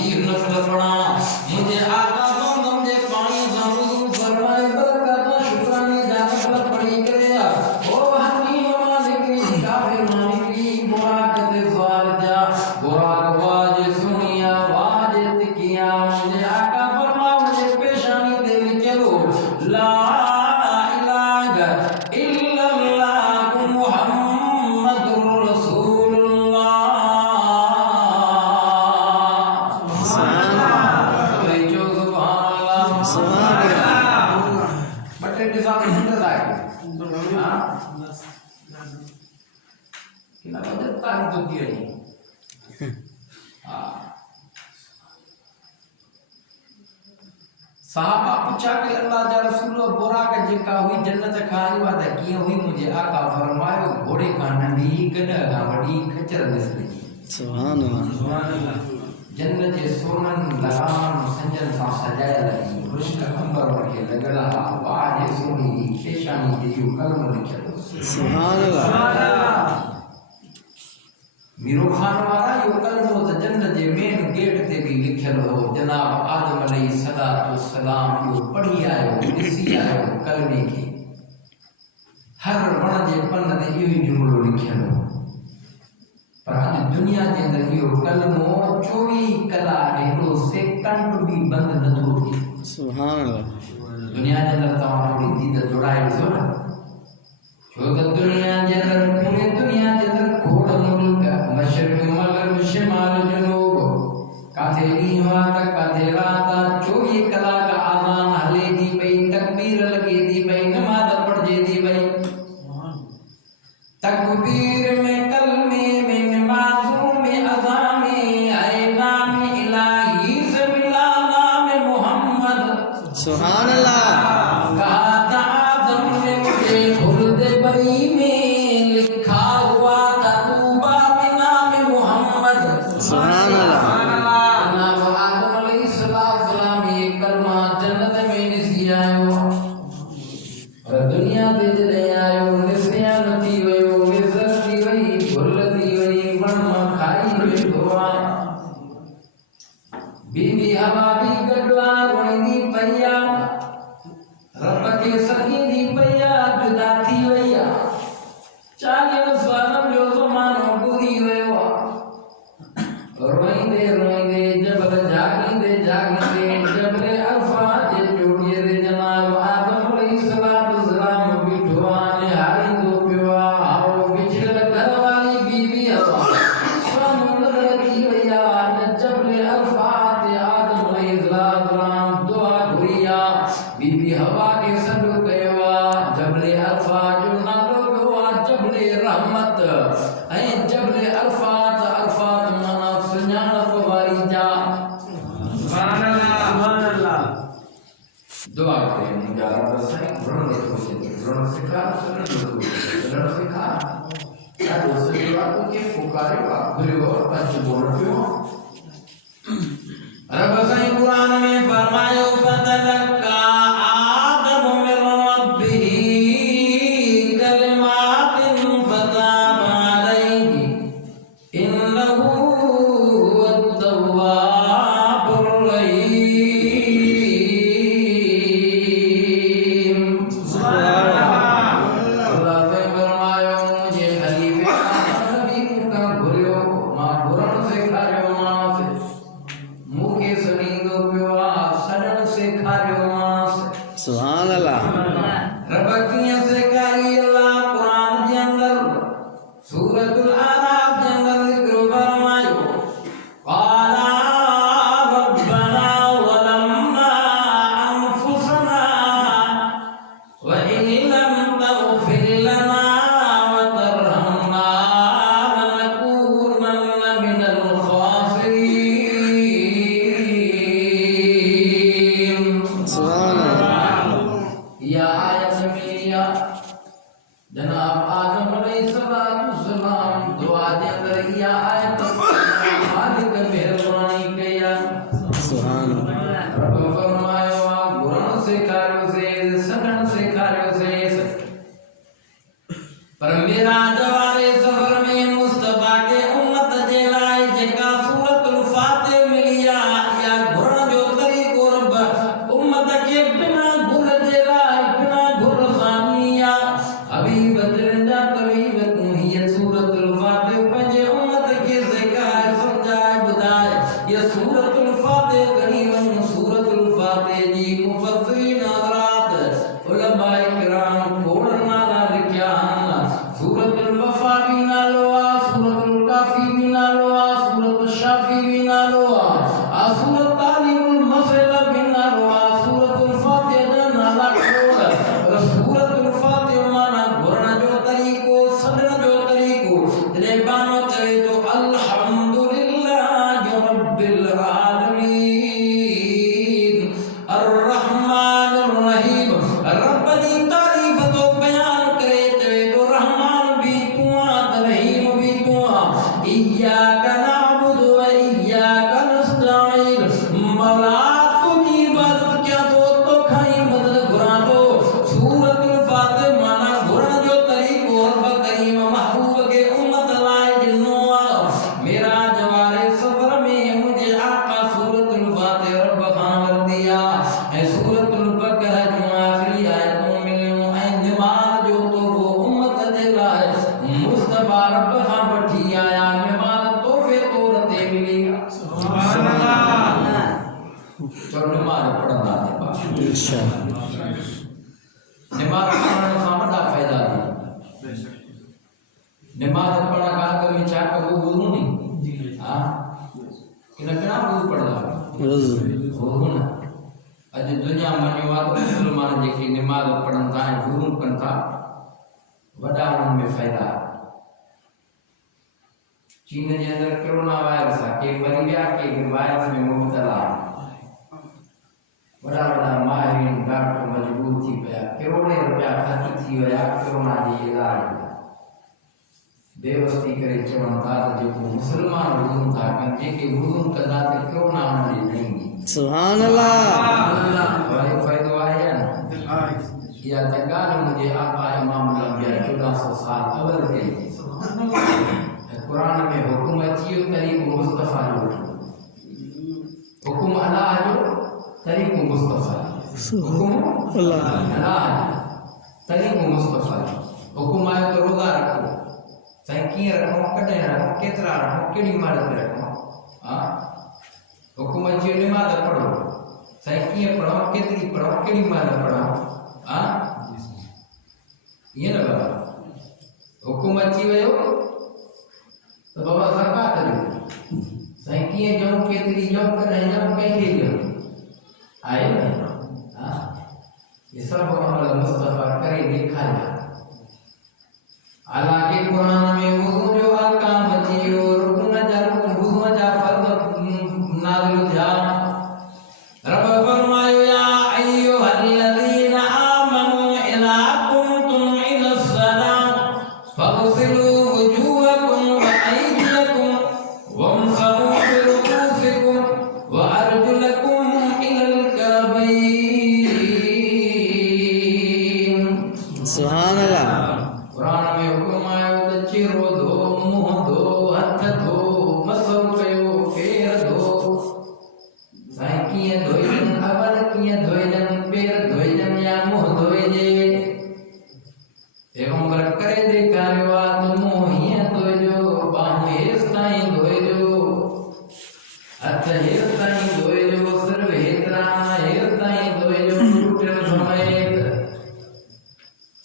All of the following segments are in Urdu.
20 نفل پڑھا مجھے آقا بندم دے پانی زمین فرمائے برکت و شکرانی جانب پر پڑی کرے او حکیم مالکی کافر مالکی براکت سوال جا براک واج سنیا واج تکیا مجھے آقا فرما مجھے پیشانی دے لکھے دو لا الہ الا اللہ محمد رسول اللہ صحابہ پوچھا کہ اللہ جا رسول بورا کا جکا ہوئی جنت کھائی وعدہ کی ہوئی مجھے آقا فرمائے گھوڑے کا نبی گنہ کا بڑی کچر نسلی سبحان اللہ جنت سونن لگان سنجن سا سجایا لگی رشن کمبر رکھے لگلا واجہ سونی پیشانی دیو کلم لکھے سبحان اللہ میرو خان والا یہ کلم ہوتا جنت مین گیٹ تے بھی لکھے ہو جناب آدم علیہ السلام یہ پڑھی آئے ہو اسی آئے ہو کلمے کی ہر وڑ جے پن تے یہ جملو لکھے ہو پر آج دنیا کے اندر یہ کلمو 24 کلا ایکڑو سیکنڈ بھی بند نہ تھی سبحان اللہ دنیا کے اندر تمام دید جوڑائے سو نا جو دنیا کے اندر پورے دنیا کے اندر کھوڑ ملک مشرق مغرب شمال جنوب کاتھے نیوا تک کاتھے راتا 24 کلا کا آزان ہلے دی بھئی تکبیر لگے دی بھئی نماز پڑھ جے دی بھئی تکبیر میں کلمے میں نمازوں میں اذان میں اے نام الہی سے ملا نام محمد سبحان اللہ کہا تھا آدم نے مجھے خلد بری میں لکھا ہوا تھا توبہ میں نام محمد سبحان اللہ جناب آدم علیہ السلام یہ کلمہ جنت میں نسی آئے ہو اور دنیا دے جلے آئے ہو نسیان تھی ہوئے ہو وزر تھی ہوئی بھل تھی ہوئی بڑھما کھائی ہوئی دعا بی بی ہوا بھی گڑوا روئی دی پیا رب کے سکی دی پیا جدا تھی ہوئی 40 سالم جو زمانوں پوری ہوئے ہوا روئی دے جبل جاگی دے جبل الفاظ جوڑیے دے جناب آدم علیہ السلام بٹھوانے ہاری دو پیوا آو بچھل گھر والی بی بی ہوا سمندر کی ویا جبل الفاظ آدم علیہ السلام دعا گھریا بی بی ہوا کے سنو کہوا جبل الفاظ نہ لوگوا جبل رحمت اے جبل الفاظ مانا سنجانت واری جا سبحان اللہ دعا کریں مجھے رب سائیں رن سکھا کیا دوسرے دعا کو کہ پکارے بھرے اور پنچ بول رہے ہو رب سائیں قرآن میں فرمایا فتلقى آدم من ربه كلمات فتاب عليه إنه هو التواب الرحيم اللہ نے فرمایا مجھے خلیفہ نبی کا بھریو ماں برن سے کھاریو ماں سے موکے سنیندو پیوا سجن سے کھاریو ماں سے سبحان اللہ ربکیاں سے کاری اللہ قرآن کے اندر سورۃ الاعراف کے اندر ذکر فرمائے قال ربنا ظلمنا انفسنا وإن لم تغفر لنا وترحمنا لنكونن من الخاسرين سبحان اللہ یا آیت میں یہ سورۃ الفاتح کریم سورۃ الفاتح جی مفسرین حضرات علماء کرام کھولن نالا لکھیا سورۃ الوفا بھی نالو سورۃ الکافی بھی نالو سورۃ الشافی بھی نالو سورۃ تعلیم المسئلہ بھی نالو سورۃ الفاتح دا نالا کھول سورۃ الفاتح مانا گھرن جو طریقو صدر جو طریقو دلے بانو چاہے تو الحمدللہ رب العالمین الرحمن الرحیم رب دی تعریف تو بیان کرے چاہے تو رحمان بھی تو رحیم بھی تو ایاک نعبد و ایاک نستعین مولا تجھی عبادت کیا تو کھائی مدد گھرا دو سورۃ الفاتح مانا گھرن جو طریقو رب کریم محبوب کے امت لائے جنوں میرا جوارے سفر میں مجھے آقا سورۃ الفاتح رب خانور دیا اے سورۃ البقرہ جو آخری آیتوں ملیوں اے نماز جو تو وہ امت دلائے مصطفیٰ رب خان بٹھی آیا نماز توفے طورتے ملی سبحان اللہ چل نماز پڑھنا دے بات نماز پڑھنا سامدہ فائدہ دی نماز پڑھنا کہا کہ میں چاہ کر وہ وضو نہیں ہاں انہیں کنا وضو پڑھنا وضو نا اج دنیا منیوات مسلمان جے کی نماز پڑھن تھا وضو کن تھا وڈا ان میں فائدہ چین کے اندر کرونا وائرس ہے کہ مریضا کے وائرس میں مبتلا بڑا بڑا ماہرین ڈاکٹر مجبور تھی پیا کروڑے روپیہ خرچ تھی ویا کرونا جی علاج بے وستی کرے چون تھا جو مسلمان وضو تھا کن جے کے وضو کدا تے کرونا ان جی نہیں سبحان اللہ اور فائدہ ہے نا یا تگان مجھے آقا امام الانبیاء 1400 سال اول کے قرآن میں حکم اچیو طریق مصطفیٰ جو حکم اللہ جو طریق مصطفیٰ حکم اللہ طریق مصطفیٰ حکم آئے تو روزہ رکھو چاہے کیے رکھو کٹے رکھو کترا رکھو کیڑی مارت رکھو حکم اچیو نماز پڑھو چاہے کیے پڑھو کتری پڑھو کیڑی مارت پڑھو یہ نا بابا حکم اچی ویو تو بابا زکات کرو سائیں کیے جاؤں کیتری جاؤں کرے جاؤں کیسے جاؤں آئے نا یہ سب عمل مصطفیٰ کرے دیکھا جا حالانکہ قرآن میں وضو جو احکام بچی اور وضو جا فرض نازل تھا رب فرمایا یا ایھا الذین آمنوا اذا قمتم الى الصلاة فاغسلوا وجوهکم وأيديكم وامسحوا برؤوسكم وأرجلكم إلى الكعبين سبحان اللہ قرآن میں حکم آیا تو چہرو دھو منہ دھو ہاتھ دھو مسو کیو پیر دھو سائیں کیے دھوئجن اول کیے دھوئجن پیر دھوئجن یا منہ دھوئجے پیغمبر کرے دیکھا تو منہ ہی دھوئجو باہیں ہیس تائیں دھوئجو ہاتھ ہیس تائیں دھوئجو سر ہیترا ہیس تائیں دھوئجو ٹوٹن سمیت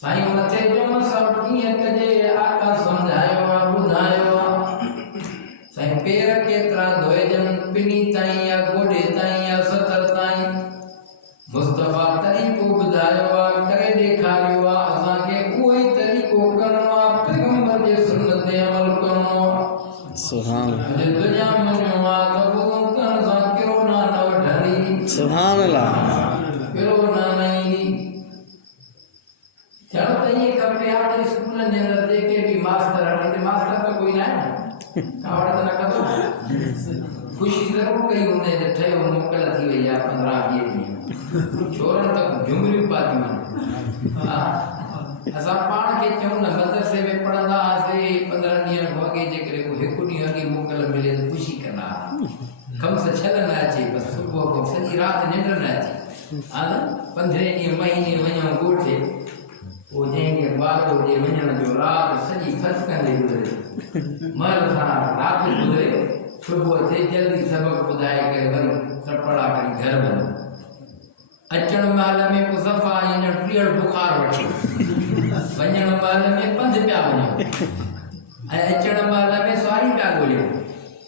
سائیں متھے جو مسب کیے کجے آقا سمجھائیو بدھائیو سائیں پیر کیترا دھوئجن پنی تائیں یا گوڑے تائیں یا ستر تائیں مصطفیٰ طریقو بدھائیو کرے دیکھائیو اساں کے کوئی طریقو کرنو پیغمبر کے سنت عمل کرنو سبحان اللہ جو دنیا منوا تو وہ کر ذکرو نہ ڈھلی سبحان اللہ کرونا نہیں چلو تو یہ کپڑے آپ اسکول نے اندر دیکھے بھی ماسٹر ہے ماسٹر کا کوئی نہ ہے کاوڑ تو نہ کرو خوشی ضرور کہیں انہیں ڈٹھے وہ مکل تھی وئی 15 20 دن چھوڑن تک جمری پاتی من اسا پان کے چون مدرسے میں پڑھندا سے 15 ڏينهن وڳي جے کرے کو هڪ ڏينهن اڳي موڪل ملي تو خوشي کندا کم سے چھل نہ اچي بس صبح کو سڄي رات ننڊ نہ اچي آن 15 ڏينهن مهيني وڃو ڳوٺي او جنهن بارو جي وڃڻ جو رات سڄي فرض ڪندي گذري مر سان رات گذري صبح تھے جلدی سبق بدائے کرے ون سپڑا کری گھر ون اچن مال میں کو صفا ان ٹریڑ بخار وٹھی ونجن مال میں پند پیا ونجو اچن مال میں سواری پیا گولو